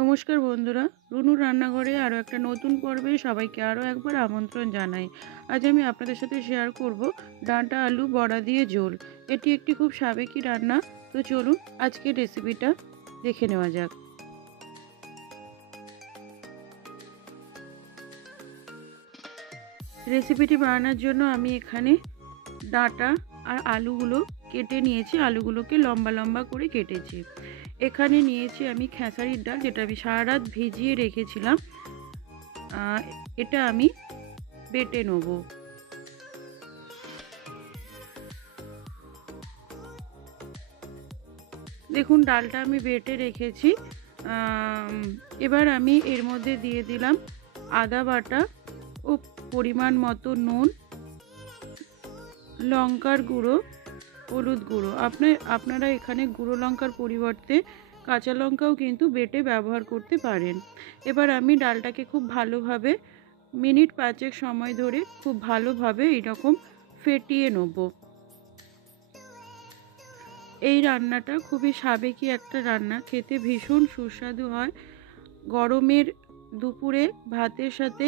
নমস্কার বন্ধুরা, রুনুর রান্নাঘরে আরও একটা নতুন পর্বে সবাইকে আরও একবার আমন্ত্রণ জানাই। আজ আমি আপনাদের সাথে শেয়ার করব ডাঁটা আলু বড়া দিয়ে ঝোল। এটি একটি খুব সাবেকি রান্না। তো চলুন আজকের রেসিপিটা দেখে নেওয়া যাক। রেসিপিটি বানানোর জন্য আমি এখানে ডাঁটা আর আলুগুলো কেটে নিয়েছি। আলুগুলোকে লম্বা লম্বা করে কেটেছি। এখানে নিয়েছি আমি খেসারির ডাল, যেটা আমি সারা রাত ভিজিয়ে রেখেছিলাম। এটা আমি বেটে নেব। দেখুন ডালটা আমি বেটে রেখেছি। এবার আমি এর মধ্যে দিয়ে দিলাম আদা বাটা ও পরিমাণ মতো নুন, লঙ্কার গুঁড়ো, হলুদ গুঁড়ো। আপনারা এখানে গুঁড়ো লঙ্কার পরিবর্তে কাঁচা লঙ্কাও কিন্তু বেটে ব্যবহার করতে পারেন। এবার আমি ডালটাকে খুব ভালোভাবে মিনিট 5 সময় ধরে খুব ভালোভাবে এইরকম ফেটিয়ে নেব। এই রান্নাটা খুবই সাবেকি একটা রান্না, খেতে ভীষণ সুস্বাদু হয়। গরমের দুপুরে ভাতের সাথে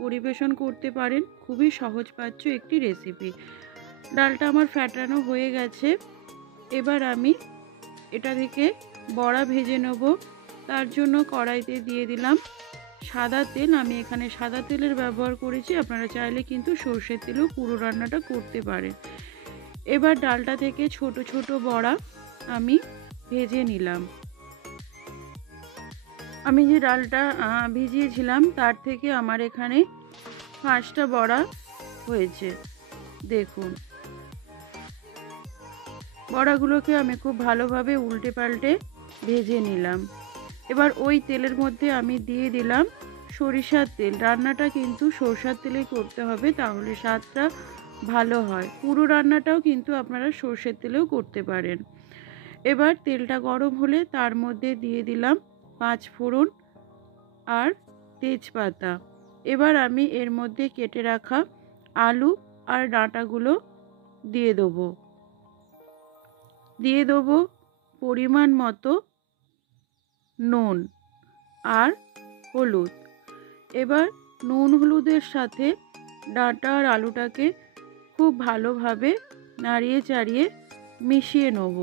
পরিবেশন করতে পারেন। খুবই সহজপাচ্য একটি রেসিপি। ডালটা আমার ফ্যাটানো হয়ে গেছে। এবার আমি এটা থেকে বড়া ভেজে নেব। তার জন্য কড়াইতে দিয়ে দিলাম সাদা তেল। আমি এখানে সাদা তেলের ব্যবহার করেছি, আপনারা চাইলে কিন্তু সর্ষের তেলেও পুরো রান্নাটা করতে পারেন। এবার ডালটা থেকে ছোট ছোট বড়া আমি ভেজে নিলাম। আমি যে ডালটা ভিজিয়েছিলাম তার থেকে আমার এখানে 5টা বড়া হয়েছে। দেখুন বড়াগুলোকে আমি খুব ভালোভাবে উল্টে পাল্টে ভেজে নিলাম। এবার ওই তেলের মধ্যে আমি দিয়ে দিলাম সরিষার তেল। রান্নাটা কিন্তু সরষার তেলেই করতে হবে, তাহলে স্বাদটা ভালো হয়। পুরো রান্নাটাও কিন্তু আপনারা সর্ষের তেলেও করতে পারেন। এবার তেলটা গরম হলে তার মধ্যে দিয়ে দিলাম 5 ফোড়ন আর তেজপাতা। এবার আমি এর মধ্যে কেটে রাখা আলু আর ডাঁটাগুলো দিয়ে দেবো পরিমাণ মতো নুন আর হলুদ। এবার নুন হলুদের সাথে ডাঁটা আর আলুটাকে খুব ভালোভাবে নাড়িয়ে চাড়িয়ে মিশিয়ে নেব।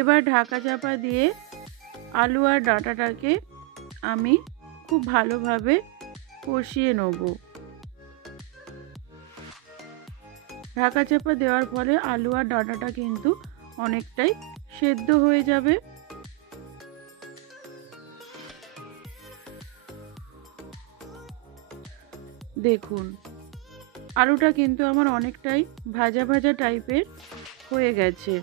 এবার ঢাকা চাপা দিয়ে আলু আর ডাঁটাটাকে আমি খুব ভালোভাবে কষিয়ে নেব। ঢাকা চাপা দেওয়ার ফলে আলু আর ডাঁটাটা কিন্তু অনেকটাই সেদ্ধ হয়ে যাবে। দেখুন আলুটা কিন্তু আমার অনেকটাই ভাজা ভাজা টাইপের হয়ে গেছে।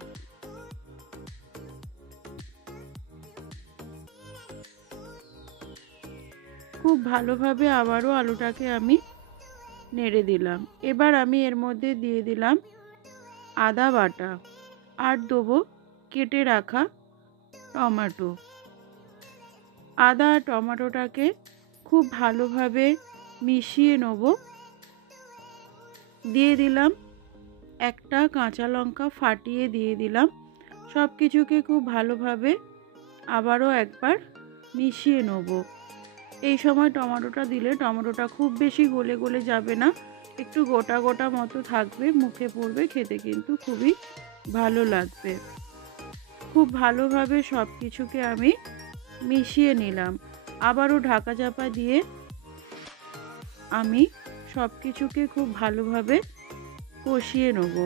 খুব ভালোভাবে আবারও আলুটাকে আমি নেড়ে দিলাম। এবার আমি এর মধ্যে দিয়ে দিলাম আদা বাটা আর দেবো কেটে রাখা টমেটো। আদা আর টমেটোটাকে খুব ভালোভাবে মিশিয়ে নেব। দিয়ে দিলাম একটা কাঁচা লঙ্কা ফাটিয়ে দিয়ে দিলাম। সব কিছুকে খুব ভালোভাবে আবারও একবার মিশিয়ে নেব। এই সময় টমেটোটা দিলে টমেটোটা খুব বেশি গলে গলে যাবে না, একটু গোটা গোটা মতো থাকবে, মুখে পড়বে, খেতে কিন্তু খুবই ভালো লাগবে। খুব ভালোভাবে সব কিছুকে আমি মিশিয়ে নিলাম। আবারও ঢাকা চাপা দিয়ে আমি সব কিছুকে খুব ভালোভাবে কষিয়ে নেব।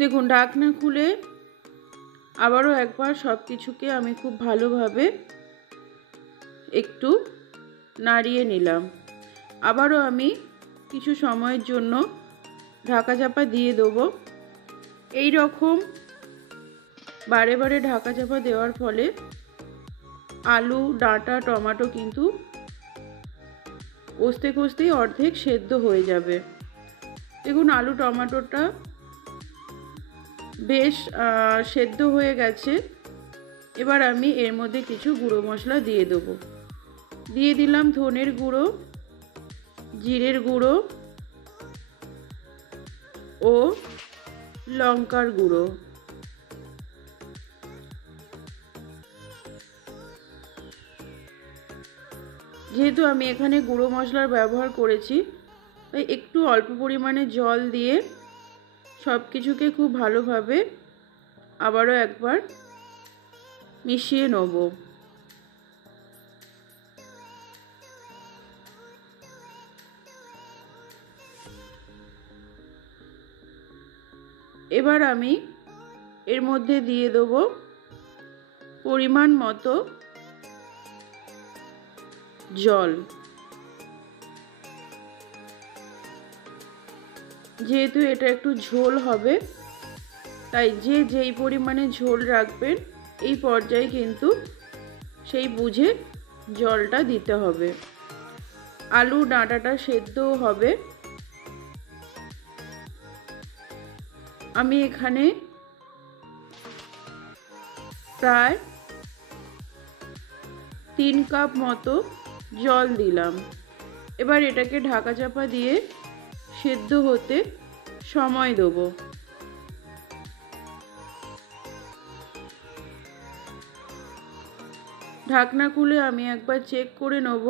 দেখুন ঢাকনা খুলে আবারও একবার সব কিছুকে আমি খুব ভালোভাবে একটু নাড়িয়ে নিলাম। আবারও আমি কিছু সময়ের জন্য ঢাকা চাপা দিয়ে দেবো। এই রকম বারে বারে ঢাকা চাপা দেওয়ার ফলে আলু, ডাঁটা, টমেটো কিন্তু কষতে কষতেই অর্ধেক সেদ্ধ হয়ে যাবে। দেখুন আলু টমেটোটা বেশ সেদ্ধ হয়ে গেছে। এবার আমি এর মধ্যে কিছু গুঁড়ো মশলা দিয়ে দেবো। দিয়ে দিলাম ধনের গুঁড়ো, জিরের গুঁড়ো ও লঙ্কার গুঁড়ো। যেহেতু আমি এখানে গুঁড়ো মশলার ব্যবহার করেছি, তাই একটু অল্প পরিমাণে জল দিয়ে সব কিছুকে খুব ভালোভাবে আবারও একবার মিশিয়ে নেব। এবার আমি এর মধ্যে দিয়ে দেব পরিমাণ মতো জল। যেহেতু এটা একটু ঝোল হবে, তাই যেই পরিমাণে ঝোল রাখবেন এই পর্যায়ে কিন্তু সেই বুঝে জলটা দিতে হবে। আলু ডাঁটাটা সেদ্ধও হবে। আমি এখানে প্রায় 3 কাপ মতো জল দিলাম। এবার এটাকে ঢাকা চাপা দিয়ে সেদ্ধ হতে সময় দেব। ঢাকনা খুলে আমি একবার চেক করে নেব।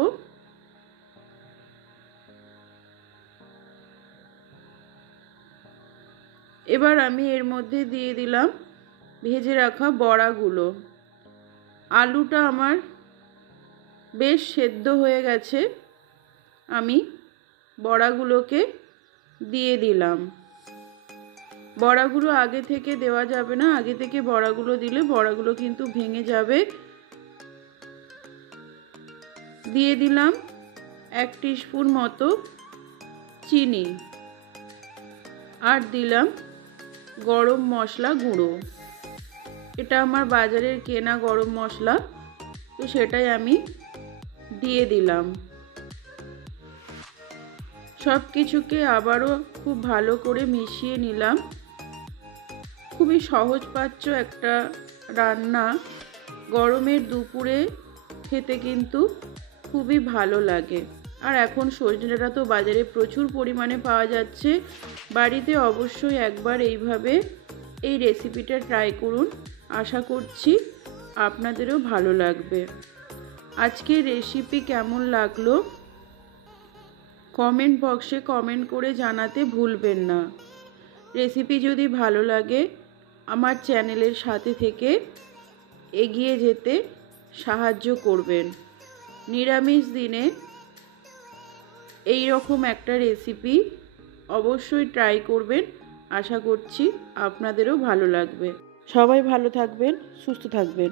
এবার আমি এর মধ্যে দিয়ে দিলাম ভেজে রাখা বড়াগুলো। আলুটা আমার বেশ সেদ্ধ হয়ে গেছে। আমি বড়াগুলোকে দিয়ে দিলাম। বড়াগুলো আগে থেকে দেওয়া যাবে না। আগে থেকে বড়াগুলো দিলে বড়াগুলো কিন্তু ভেঙে যাবে। দিয়ে দিলাম 1 টিস্পুন মতো চিনি আর দিলাম গরম মশলা গুঁড়ো। এটা আমার বাজারের কেনা গরম মশলা, তো সেটাই আমি দিয়ে দিলাম। সব কিছুকে আবারও খুব ভালো করে মিশিয়ে নিলাম। খুবই সহজপাচ্য একটা রান্না, গরমের দুপুরে খেতে কিন্তু খুবই ভালো লাগে। আর এখন সজনে ডাঁটা তো বাজারে প্রচুর পরিমাণে পাওয়া যাচ্ছে। বাড়িতে অবশ্যই একবার এইভাবে এই রেসিপিটা ট্রাই করুন। আশা করছি আপনাদেরও ভালো লাগবে। আজকের রেসিপি কেমন লাগলো কমেন্ট বক্সে কমেন্ট করে জানাতে ভুলবেন না। রেসিপি যদি ভালো লাগে আমার চ্যানেলের সাথে থেকে এগিয়ে যেতে সাহায্য করবেন। নিরামিষ দিনে এই রকম একটা রেসিপি অবশ্যই ট্রাই করবেন। আশা করছি আপনাদেরও ভালো লাগবে। সবাই ভালো থাকবেন, সুস্থ থাকবেন।